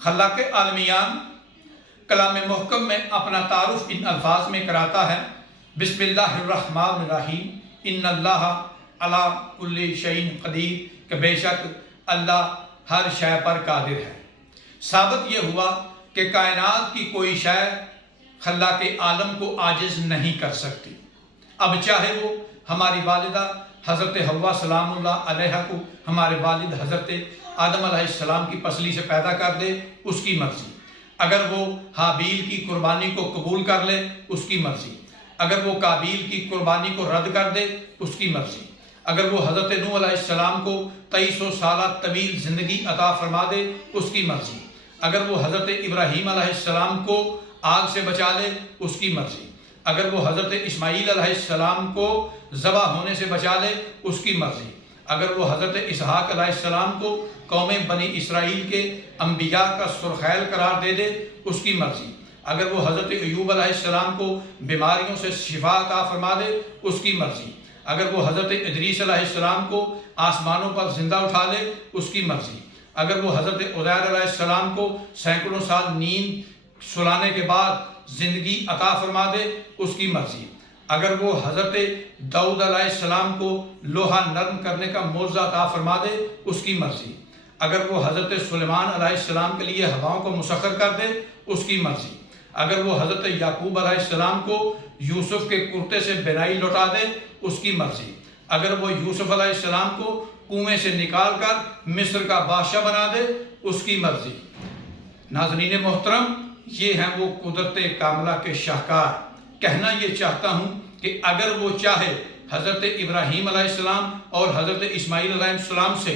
خلاق عالمیان کلام محکم میں اپنا تعارف ان الفاظ میں کراتا ہے، بسم اللہ الرحمن الرحیم، ان اللہ علی کل شیء قدیر، کہ بے شک اللہ ہر شے پر قادر ہے۔ ثابت یہ ہوا کہ کائنات کی کوئی شے خلاق عالم کو عاجز نہیں کر سکتی، اب چاہے وہ ہماری والدہ حضرت حوا سلام اللہ علیہ کو ہمارے والد حضرت آدم علیہ السلام کی پسلی سے پیدا کر دے، اس کی مرضی، اگر وہ حابیل کی قربانی کو قبول کر لے، اس کی مرضی، اگر وہ قابیل کی قربانی کو رد کر دے، اس کی مرضی، اگر وہ حضرت نوح علیہ السلام کو 2300 سالہ طویل زندگی عطا فرما دے، اس کی مرضی، اگر وہ حضرت ابراہیم علیہ السلام کو آگ سے بچا لے، اس کی مرضی، اگر وہ حضرت اسماعیل علیہ السلام کو ذبح ہونے سے بچا لے، اس کی مرضی، اگر وہ حضرت اسحاق علیہ السلام کو قوم بنی اسرائیل کے انبیاء کا سرخیل قرار دے دے، اس کی مرضی، اگر وہ حضرت ایوب علیہ السلام کو بیماریوں سے شفا عطا فرما دے، اس کی مرضی، اگر وہ حضرت ادریس علیہ السلام کو آسمانوں پر زندہ اٹھا لے، اس کی مرضی، اگر وہ حضرت عزیر علیہ السلام کو سینکڑوں سال نیند سلانے کے بعد زندگی عطا فرما دے، اس کی مرضی، اگر وہ حضرت داؤد علیہ السلام کو لوہا نرم کرنے کا معجزہ عطا فرما دے، اس کی مرضی، اگر وہ حضرت سلیمان علیہ السلام کے لیے ہواؤں کو مسخر کر دے، اس کی مرضی، اگر وہ حضرت یعقوب علیہ السلام کو یوسف کے کرتے سے بینائی لوٹا دے، اس کی مرضی، اگر وہ یوسف علیہ السلام کو کنویں سے نکال کر مصر کا بادشاہ بنا دے، اس کی مرضی۔ ناظرین محترم، یہ ہیں وہ قدرت کاملہ کے شاہکار۔ کہنا یہ چاہتا ہوں کہ اگر وہ چاہے حضرت ابراہیم علیہ السلام اور حضرت اسماعیل علیہ السلام سے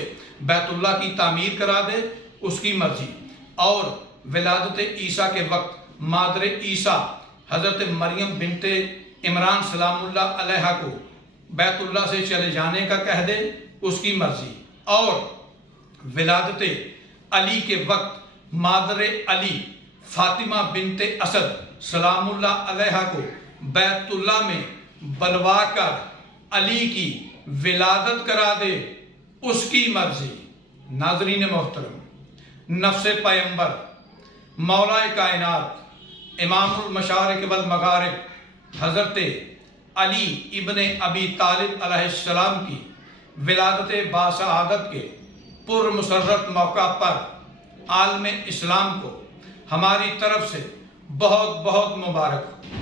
بیت اللہ کی تعمیر کرا دے، اس کی مرضی، اور ولادت عیسیٰ کے وقت مادر عیسیٰ حضرت مریم بنت عمران سلام اللہ علیہ کو بیت اللہ سے چلے جانے کا کہہ دے، اس کی مرضی، اور ولادت علی کے وقت مادر علی فاطمہ بنت اسد سلام اللہ علیہ کو بیت اللہ میں بلوا کر علی کی ولادت کرا دے، اس کی مرضی۔ ناظرین محترم، نفس پیغمبر، مولا کائنات، امام المشارق والمغارب حضرت علی ابن ابی طالب علیہ السلام کی ولادت باسعادت کے پر مسرت موقع پر عالم اسلام کو ہماری طرف سے بہت بہت مبارک ہو۔